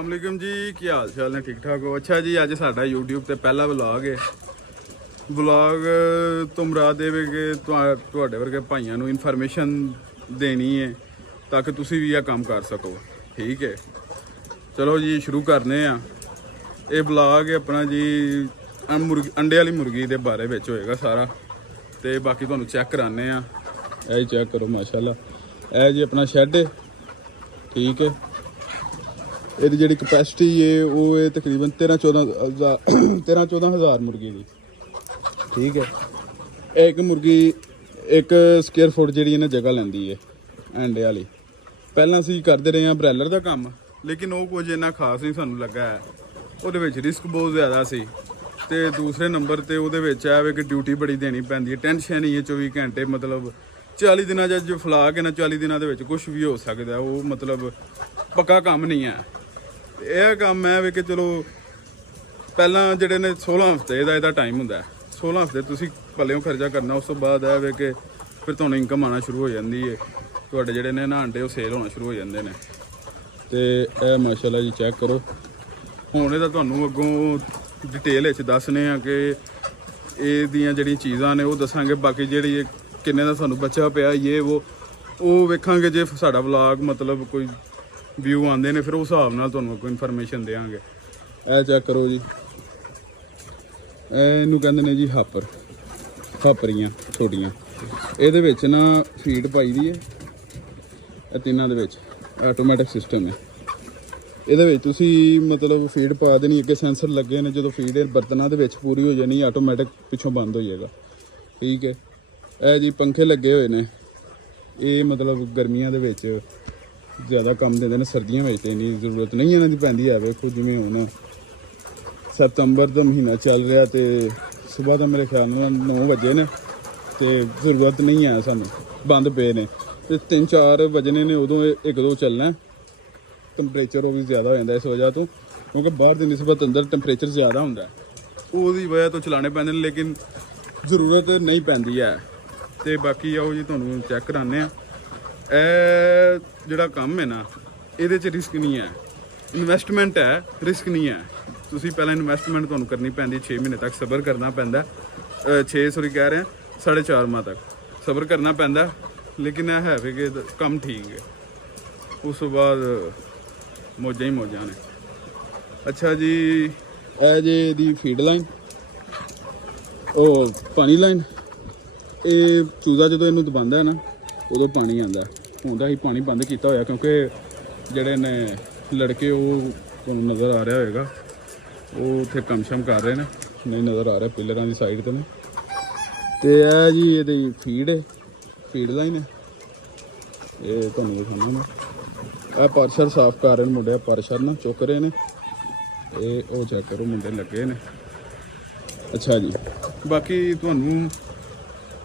अस्सलामुअलैकुम जी, की हाल चाल ने? ठीक ठाक हो? अच्छा जी, अज साडा यूट्यूब ते पहला व्लॉग है। व्लॉग तो मुराद ये कि तुहाडे वर्गे भाइयों नूं इन्फॉर्मेशन देनी है ताकि तुसी भी यह काम कर सको। ठीक है, चलो जी शुरू करने आ। ये व्लॉग है अपना जी अंडे वाली मुर्गी के बारे में होएगा सारा, तो बाकी तुहानूं चेक कराने आ। यह चेक करो माशाल्लाह, यह जी अपना शैड है। ठीक है, ਇਹਦੀ ਜਿਹੜੀ ਕਪੈਸਿਟੀ ਹੈ ਉਹ ਹੈ ਤਕਰੀਬਨ 13-14 ਹਜ਼ਾਰ ਮੁਰਗੀ ਦੀ। ਠੀਕ ਹੈ, ਇੱਕ ਮੁਰਗੀ 1 ਸਕੁਅਰ ਫੁੱਟ ਜਿਹੜੀ ਇਹਨਾਂ ਜਗ੍ਹਾ ਲੈਂਦੀ ਹੈ ਅੰਡੇ ਵਾਲੀ। ਪਹਿਲਾਂ ਅਸੀਂ ਕਰਦੇ ਰਹੇ ਹਾਂ ਬ੍ਰੈਲਰ ਦਾ ਕੰਮ, ਲੇਕਿਨ ਉਹ ਕੁਝ ਇੰਨਾ ਖਾਸ ਨਹੀਂ ਸਾਨੂੰ ਲੱਗਾ ਹੈ। ਉਹਦੇ ਵਿੱਚ ਰਿਸਕ ਬਹੁਤ ਜ਼ਿਆਦਾ ਸੀ, ਤੇ ਦੂਸਰੇ ਨੰਬਰ ਤੇ ਉਹਦੇ ਵਿੱਚ ਆਵੇ ਕਿ ਡਿਊਟੀ ਬੜੀ ਦੇਣੀ ਪੈਂਦੀ ਹੈ। ਟੈਨਸ਼ਨ ਹੀ ਹੈ 24 ਘੰਟੇ, ਮਤਲਬ 40 ਦਿਨਾਂ ਜੋ ਫਲਾ ਕੇ ਨਾ 40 ਦਿਨਾਂ ਦੇ ਵਿੱਚ ਕੁਝ ਵੀ ਹੋ ਸਕਦਾ। ਉਹ ਮਤਲਬ ਪੱਕਾ ਕੰਮ ਨਹੀਂ ਹੈ। ਇਹ ਕੰਮ ਹੈ ਵੀ ਕਿ ਚਲੋ ਪਹਿਲਾਂ ਜਿਹੜੇ ਨੇ 16 ਹਫ਼ਤੇ ਇਹਦਾ ਟਾਈਮ ਹੁੰਦਾ। 16 ਹਫ਼ਤੇ ਤੁਸੀਂ ਪੱਲਿਓਂ ਖਰਚਾ ਕਰਨਾ, ਉਸ ਤੋਂ ਬਾਅਦ ਇਹ ਵੇ ਕਿ ਫਿਰ ਤੁਹਾਨੂੰ ਇਨਕਮ ਆਉਣਾ ਸ਼ੁਰੂ ਹੋ ਜਾਂਦੀ ਹੈ। ਤੁਹਾਡੇ ਜਿਹੜੇ ਨੇ ਨਾ ਅੰਡੇ ਉਹ ਸੇਲ ਹੋਣਾ ਸ਼ੁਰੂ ਹੋ ਜਾਂਦੇ ਨੇ। ਤੇ ਇਹ ਮਾਸ਼ਾਅੱਲਾ ਜੀ ਚੈੱਕ ਕਰੋ। ਹੁਣ ਇਹਦਾ ਤੁਹਾਨੂੰ ਅੱਗੋਂ ਡਿਟੇਲ ਵਿੱਚ ਦੱਸਨੇ ਆ ਕਿ ਇਹਦੀਆਂ ਜਿਹੜੀਆਂ ਚੀਜ਼ਾਂ ਨੇ ਉਹ ਦੱਸਾਂਗੇ। ਬਾਕੀ ਜਿਹੜੀ ਕਿੰਨੇ ਦਾ ਸਾਨੂੰ ਬੱਚਾ ਪਿਆ ਉਹ ਵੇਖਾਂਗੇ ਜੇ ਸਾਡਾ ਵਲੌਗ ਮਤਲਬ ਕੋਈ ਵਿਊ ਆਉਂਦੇ ਨੇ, ਫਿਰ ਉਸ ਹਿਸਾਬ ਨਾਲ ਤੁਹਾਨੂੰ ਕੋਈ ਇਨਫੋਰਮੇਸ਼ਨ ਦੇਵਾਂਗੇ। ਇਹ ਚੈੱਕ ਕਰੋ ਜੀ, ਇਹਨੂੰ ਕਹਿੰਦੇ ਨੇ ਜੀ ਹਾਪਰੀਆਂ ਛੋਟੀਆਂ। ਇਹਦੇ ਵਿੱਚ ਨਾ ਫੀਡ ਪਾਈ ਦੀ ਹੈ। ਇਹ ਤਿੰਨਾਂ ਦੇ ਵਿੱਚ ਆਟੋਮੈਟਿਕ ਸਿਸਟਮ ਹੈ। ਇਹਦੇ ਵਿੱਚ ਤੁਸੀਂ ਮਤਲਬ ਫੀਡ ਪਾ ਦੇਣੀ, ਅੱਗੇ ਸੈਂਸਰ ਲੱਗੇ ਨੇ। ਜਦੋਂ ਫੀਡ ਬਰਤਨਾਂ ਦੇ ਵਿੱਚ ਪੂਰੀ ਹੋ ਜਾਣੀ, ਆਟੋਮੈਟਿਕ ਪਿੱਛੋਂ ਬੰਦ ਹੋ ਜਾਏਗਾ। ਠੀਕ ਹੈ, ਇਹ ਜੀ ਪੰਖੇ ਲੱਗੇ ਹੋਏ ਨੇ। ਇਹ ਮਤਲਬ ਗਰਮੀਆਂ ਦੇ ਵਿੱਚ ਜ਼ਿਆਦਾ ਕੰਮ ਦਿੰਦੇ ਨੇ, ਸਰਦੀਆਂ ਵਿੱਚ ਤਾਂ ਇੰਨੀ ਜ਼ਰੂਰਤ ਨਹੀਂ ਇਹਨਾਂ ਦੀ ਪੈਂਦੀ ਹੈ। ਵੇਖੋ ਜਿਵੇਂ ਹੁਣ ਸਤੰਬਰ ਦਾ ਮਹੀਨਾ ਚੱਲ ਰਿਹਾ ਤੇ ਸਵੇਰ ਦਾ ਮੇਰੇ ਖਿਆਲ ਨਾਲ 9 ਵਜੇ ਨੇ ਤੇ ਜ਼ਰੂਰਤ ਨਹੀਂ ਹੈ ਸਾਨੂੰ, ਬੰਦ ਪਏ ਨੇ। ਤੇ 3-4 ਵਜਣੇ ਨੇ ਉਦੋਂ 1-2 ਚੱਲਣਾ। ਟੈਂਪਰੇਚਰ ਉਹ ਵੀ ਜ਼ਿਆਦਾ ਹੋ ਜਾਂਦਾ ਇਸ ਵਜ੍ਹਾ ਤੋਂ, ਕਿਉਂਕਿ ਬਾਹਰ ਦੀ ਨਿਸਬਤ ਅੰਦਰ ਟੈਂਪਰੇਚਰ ਜ਼ਿਆਦਾ ਹੁੰਦਾ, ਉਹਦੀ ਵਜ੍ਹਾ ਤੋਂ ਚਲਾਉਣੇ ਪੈਂਦੇ ਨੇ, ਲੇਕਿਨ ਜ਼ਰੂਰਤ ਨਹੀਂ ਪੈਂਦੀ ਹੈ। ਤੇ ਬਾਕੀ ਆਓ ਜੀ ਤੁਹਾਨੂੰ ਚੈੱਕ ਕਰਾਉਂਦੇ ਆ। ਇਹ ਜਿਹੜਾ ਕੰਮ ਹੈ ਨਾ, ਇਹਦੇ 'ਚ ਰਿਸਕ ਨਹੀਂ ਹੈ, ਇਨਵੈਸਟਮੈਂਟ ਹੈ, ਰਿਸਕ ਨਹੀਂ ਹੈ। ਤੁਸੀਂ ਪਹਿਲਾਂ ਇਨਵੈਸਟਮੈਂਟ ਤੁਹਾਨੂੰ ਕਰਨੀ ਪੈਂਦੀ, 6 ਮਹੀਨੇ ਤੱਕ ਸਬਰ ਕਰਨਾ ਪੈਂਦਾ। 6 ਕਹਿ ਰਹੇ 4.5 ਮਾਹ ਤੱਕ ਸਬਰ ਕਰਨਾ ਪੈਂਦਾ, ਲੇਕਿਨ ਇਹ ਹੈ ਵੀ ਕਿ ਕੰਮ ਠੀਕ ਹੈ। ਉਸ ਤੋਂ ਬਾਅਦ ਮੌਜਾਂ ਹੀ ਮੌਜਾਂ ਨੇ। ਅੱਛਾ ਜੀ, ਇਹ ਜੇ ਇਹਦੀ ਫੀਡ ਲਾਈਨ, ਉਹ ਪਾਣੀ ਲਾਈਨ। ਇਹ ਚੂਜ਼ਾ ਜਦੋਂ ਇਹਨੂੰ ਦਬਾਉਂਦਾ ਨਾ ਉਦੋਂ ਪਾਣੀ ਆਉਂਦਾ। ਹੁਣ ਤਾਂ ਅਸੀਂ ਪਾਣੀ ਬੰਦ ਕੀਤਾ ਹੋਇਆ ਕਿਉਂਕਿ ਜਿਹੜੇ ਨੇ ਲੜਕੇ ਉਹ ਤੁਹਾਨੂੰ ਨਜ਼ਰ ਆ ਰਿਹਾ ਹੋਏਗਾ, ਉਹ ਉੱਥੇ ਕੰਮ ਸ਼ਮ ਕਰ ਰਹੇ ਨੇ। ਨਹੀਂ ਨਜ਼ਰ ਆ ਰਿਹਾ, ਪਿਲਰਾਂ ਦੀ ਸਾਈਡ 'ਤੇ ਨੇ। ਅਤੇ ਇਹ ਜੀ ਇਹਦੀ ਫੀਡ ਲਾਈਨ ਹੈ। ਇਹ ਤੁਹਾਨੂੰ ਦਿਖਾਉਂਦਾ ਮੈਂ। ਇਹ ਪਾਰਸ਼ਰ ਸਾਫ਼ ਕਰ ਰਹੇ ਨੇ ਮੁੰਡੇ, ਪਾਰਸ਼ਰ ਨਾ ਚੁੱਕ ਰਹੇ ਨੇ। ਇਹ ਉਹ ਚੈੱਕ ਕਰੋ, ਮੁੰਡੇ ਲੱਗੇ ਨੇ। ਅੱਛਾ ਜੀ, ਬਾਕੀ ਤੁਹਾਨੂੰ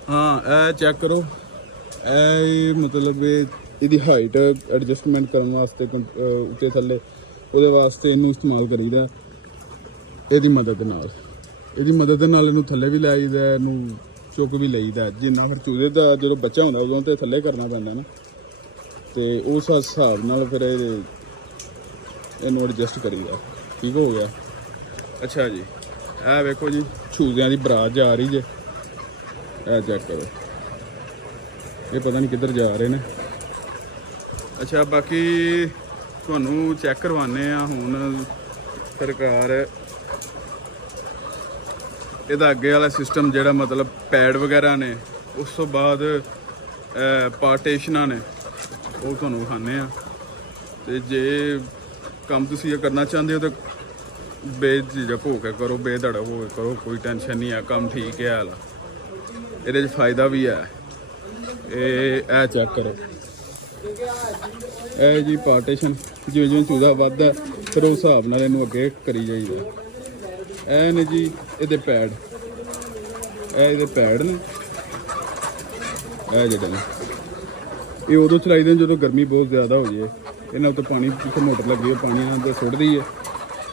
ਇਹ ਚੈੱਕ ਕਰੋ। ਇਹ ਮਤਲਬ ਇਹਦੀ ਹਾਈਟ ਐਡਜਸਟਮੈਂਟ ਕਰਨ ਵਾਸਤੇ ਉੱਤੇ ਥੱਲੇ, ਉਹਦੇ ਵਾਸਤੇ ਇਹਨੂੰ ਇਸਤੇਮਾਲ ਕਰੀਦਾ। ਇਹਦੀ ਮਦਦ ਨਾਲ ਇਹਨੂੰ ਥੱਲੇ ਵੀ ਲੈ ਜਾਈਦਾ, ਇਹਨੂੰ ਚੁੱਕ ਵੀ ਲਈਦਾ। ਜਿੰਨਾ ਫਿਰ ਚੂਜ਼ੇ ਦਾ ਜਦੋਂ ਬੱਚਾ ਹੁੰਦਾ ਉਦੋਂ ਤਾਂ ਥੱਲੇ ਕਰਨਾ ਪੈਂਦਾ ਨਾ, ਅਤੇ ਉਸ ਹਿਸਾਬ ਨਾਲ ਫਿਰ ਇਹਨੂੰ ਐਡਜਸਟ ਕਰੀਦਾ। ਠੀਕ ਹੋ ਗਿਆ। ਅੱਛਾ ਜੀ, ਇਹ ਵੇਖੋ ਜੀ ਚੂਜ਼ਿਆਂ ਦੀ ਬਰਾਤ ਜਾ ਰਹੀ ਜੇ। ਇਹ ਚੈੱਕ ਕਰੋ, ਇਹ ਪਤਾ ਨਹੀਂ ਕਿੱਧਰ ਜਾ ਰਹੇ ਨੇ। ਅੱਛਾ, ਬਾਕੀ ਤੁਹਾਨੂੰ ਚੈੱਕ ਕਰਵਾਉਂਦੇ ਆ ਹੁਣ। ਸਰਕਾਰ ਇਹਦਾ ਅੱਗੇ ਵਾਲਾ ਸਿਸਟਮ ਜਿਹੜਾ ਮਤਲਬ ਪੈਡ ਵਗੈਰਾ ਨੇ, ਉਸ ਤੋਂ ਬਾਅਦ ਪਾਰਟੀਸ਼ਨਾਂ ਨੇ, ਉਹ ਤੁਹਾਨੂੰ ਵਿਖਾਉਂਦੇ ਆ। ਅਤੇ ਜੇ ਕੰਮ ਤੁਸੀਂ ਇਹ ਕਰਨਾ ਚਾਹੁੰਦੇ ਹੋ ਤਾਂ ਬੇਝਿਜਕ ਹੋ ਕੇ ਕਰੋ, ਬੇਧੜਕ ਹੋ ਕੇ ਕਰੋ, ਕੋਈ ਟੈਨਸ਼ਨ ਨਹੀਂ ਹੈ। ਕੰਮ ਠੀਕ ਹੈ ਹਾਲ, ਇਹਦੇ 'ਚ ਫਾਇਦਾ ਵੀ ਹੈ। ਇਹ ਚੈੱਕ ਕਰੋ, ਇਹ ਜੀ ਪਾਰਟੀਸ਼ਨ। ਜਿਵੇਂ ਚੂਜ਼ਾ ਵੱਧਦਾ ਫਿਰ ਉਸ ਹਿਸਾਬ ਨਾਲ ਇਹਨੂੰ ਅੱਗੇ ਕਰੀ ਜਾਈਦਾ। ਇਹ ਨੇ ਜੀ ਇਹਦੇ ਪੈਡ, ਇਹਦੇ ਪੈਡ ਨੇ। ਇਹ ਜਿਹੜੇ ਨੇ ਇਹ ਉਦੋਂ ਚਲਾਈਦੇ ਨੇ ਜਦੋਂ ਗਰਮੀ ਬਹੁਤ ਜ਼ਿਆਦਾ ਹੋ ਜਾਏ। ਇਹਨਾਂ ਉੱਤੇ ਪਾਣੀ, ਪਿੱਛੇ ਮੋਟਰ ਲੱਗੀ ਹੈ, ਪਾਣੀ ਇਹਨਾਂ 'ਤੇ ਸੁੱਟਦੀ ਹੈ।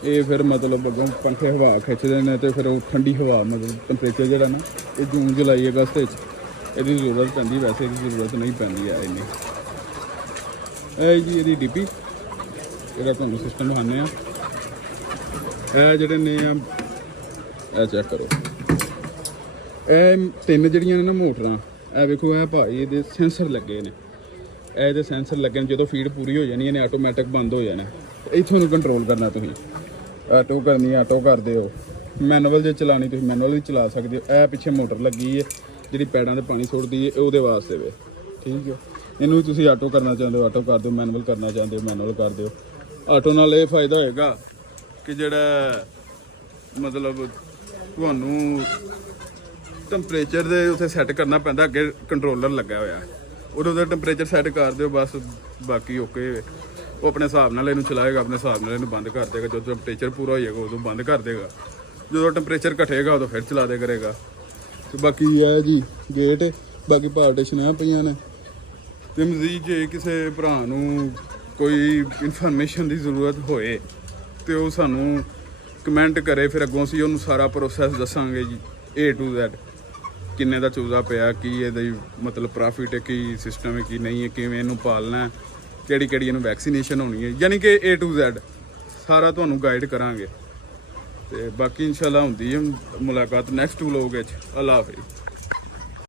ਇਹ ਫਿਰ ਮਤਲਬ ਅੱਗੋਂ ਪੰਖੇ ਹਵਾ ਖਿੱਚਦੇ ਨੇ ਅਤੇ ਫਿਰ ਉਹ ਠੰਡੀ ਹਵਾ, ਮਤਲਬ ਟੈਂਪਰੇਚਰ ਜਿਹੜਾ ਨਾ, ਇਹ ਜੂਨ ਜੁਲਾਈ ਅਗਸਤ ਵਿੱਚ ਇਹਦੀ ਜ਼ਰੂਰਤ ਪੈਂਦੀ। ਵੈਸੇ ਇਹਦੀ ਜ਼ਰੂਰਤ ਨਹੀਂ ਪੈਂਦੀ ਹੈ ਇੰਨੀ। ਇਹ ਜੀ ਇਹਦੀ ਡਿੱਪੀ, ਇਹਦਾ ਤੁਹਾਨੂੰ ਸਿਸਟਮ ਦਿਖਾਉਂਦੇ ਆ। ਇਹ ਜਿਹੜੇ ਨੇ ਆ, ਇਹ ਚੈੱਕ ਕਰੋ, ਇਹ 3 ਜਿਹੜੀਆਂ ਨੇ ਨਾ ਮੋਟਰਾਂ, ਇਹ ਵੇਖੋ, ਇਹ ਭਾਈ ਇਹਦੇ ਸੈਂਸਰ ਲੱਗੇ ਨੇ, ਇਹਦੇ ਸੈਂਸਰ ਲੱਗੇ ਨੇ। ਜਦੋਂ ਫੀਡ ਪੂਰੀ ਹੋ ਜਾਣੀ ਇਹਨੇ ਆਟੋਮੈਟਿਕ ਬੰਦ ਹੋ ਜਾਣਾ। ਇੱਥੋਂ ਨੂੰ ਕੰਟਰੋਲ ਕਰਨਾ ਤੁਸੀਂ, ਆਟੋ ਕਰਨੀ ਆਟੋ ਕਰਦੇ ਹੋ, ਮੈਨੂਅਲ ਜੇ ਚਲਾਉਣੀ ਤੁਸੀਂ ਮੈਨੂਅਲ ਵੀ ਚਲਾ ਸਕਦੇ ਹੋ। ਇਹ ਪਿੱਛੇ ਮੋਟਰ ਲੱਗੀ ਹੈ ਜਿਹੜੀ ਪੈੜਾਂ 'ਤੇ ਪਾਣੀ ਸੁੱਟਦੀ ਹੈ, ਉਹਦੇ ਵਾਸਤੇ ਵੇ, ਠੀਕ ਹੈ। ਇਹਨੂੰ ਵੀ ਤੁਸੀਂ ਆਟੋ ਕਰਨਾ ਚਾਹੁੰਦੇ ਹੋ ਆਟੋ ਕਰ ਦਿਓ, ਮੈਨੂਅਲ ਕਰਨਾ ਚਾਹੁੰਦੇ ਹੋ ਮੈਨੂਅਲ ਕਰ ਦਿਓ। ਆਟੋ ਨਾਲ ਇਹ ਫਾਇਦਾ ਹੋਏਗਾ ਕਿ ਜਿਹੜਾ ਮਤਲਬ ਤੁਹਾਨੂੰ ਟੈਂਪਰੇਚਰ ਦੇ ਉੱਥੇ ਸੈੱਟ ਕਰਨਾ ਪੈਂਦਾ, ਅੱਗੇ ਕੰਟਰੋਲਰ ਲੱਗਾ ਹੋਇਆ, ਉਹਦੇ ਉੱਤੇ ਟੈਂਪਰੇਚਰ ਸੈੱਟ ਕਰ ਦਿਓ ਬਸ, ਬਾਕੀ ਓਕੇ। ਉਹ ਆਪਣੇ ਹਿਸਾਬ ਨਾਲ ਇਹਨੂੰ ਚਲਾਏਗਾ, ਆਪਣੇ ਹਿਸਾਬ ਨਾਲ ਇਹਨੂੰ ਬੰਦ ਕਰ ਦੇਗਾ। ਜਦੋਂ ਟੈਂਪਰੇਚਰ ਪੂਰਾ ਹੋ ਜਾਏਗਾ ਉਦੋਂ ਬੰਦ ਕਰ ਦੇਗਾ, ਜਦੋਂ ਟੈਂਪਰੇਚਰ ਘਟੇਗਾ ਉਦੋਂ ਫਿਰ ਚਲਾ ਦੇ ਕਰੇਗਾ। ਤੇ ਬਾਕੀ ਇਹ ਜੀ ਗੇਟ, ਬਾਕੀ ਪਾਰਟੀਸ਼ਨ ਆ ਪਈਆਂ ਨੇ। ਤੇ ਮਜ਼ੀਦ ਜੇ ਕਿਸੇ ਭਰਾ ਨੂੰ ਕੋਈ ਇਨਫੋਰਮੇਸ਼ਨ ਦੀ ਜ਼ਰੂਰਤ ਹੋਏ ਤੇ ਉਹ ਸਾਨੂੰ ਕਮੈਂਟ ਕਰੇ, ਫਿਰ ਅੱਗੋਂ ਅਸੀਂ ਉਹਨੂੰ ਸਾਰਾ ਪ੍ਰੋਸੈਸ ਦੱਸਾਂਗੇ ਜੀ A to Z, ਕਿੰਨੇ ਦਾ ਚੂਜ਼ਾ ਪਿਆ, ਕੀ ਇਹਦਾ ਮਤਲਬ ਪ੍ਰੋਫਿਟ ਹੈ, ਕੀ ਸਿਸਟਮ ਹੈ, ਕੀ ਨਹੀਂ ਹੈ, ਕਿਵੇਂ ਇਹਨੂੰ ਪਾਲਣਾ, ਕਿਹੜੀ ਕਿਹੜੀ ਇਹਨੂੰ ਵੈਕਸੀਨੇਸ਼ਨ ਹੋਣੀ ਹੈ, ਯਾਨੀ ਕਿ A to Z ਸਾਰਾ ਤੁਹਾਨੂੰ ਗਾਈਡ ਕਰਾਂਗੇ। ਤੇ ਬਾਕੀ ਇਨਸ਼ਾਅੱਲਾ ਹੁੰਦੀ ਹੈ ਮੁਲਾਕਾਤ ਨੈਕਸਟ ਵਲੋਗ ਵਿੱਚ। ਅੱਲਾ ਹਾਫਿਜ਼।